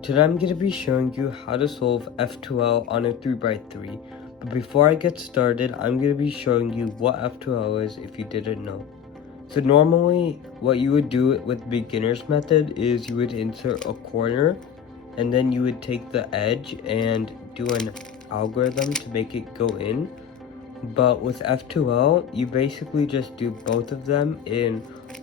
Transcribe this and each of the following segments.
Today I'm going to be showing you how to solve F2l on a 3x3. But before I get started, I'm going to be showing you what F2l is if you didn't know. So normally, what you would do with beginner's method is you would insert a corner, and then you would take the edge and do an algorithm to make it go in. But with F2l, you basically just do both of them in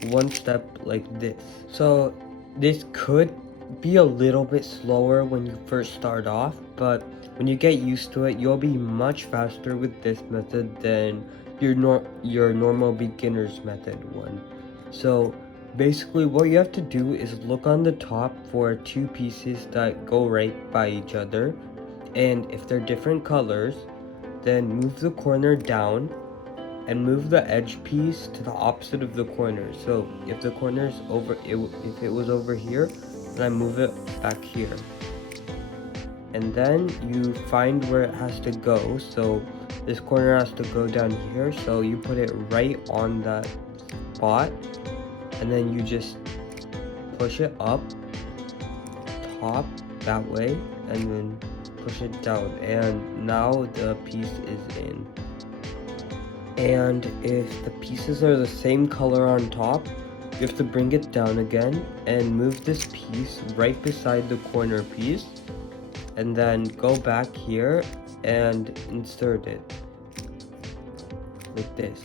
one step like this. So this could be a little bit slower when you first start off, but when you get used to it, you'll be much faster with this method than your normal beginner's method one. So basically what you have to do is look on the top for two pieces that go right by each other, and if they're different colors, then move the corner down and move the edge piece to the opposite of the corner. So if the corner is if it was over here, then I move it back here. And then you find where it has to go. So this corner has to go down here. So you put it right on that spot, and then you just push it up top that way, and then push it down, and now the piece is in. And if the pieces are the same color on top, you have to bring it down again and move this piece right beside the corner piece, and then go back here and insert it like this.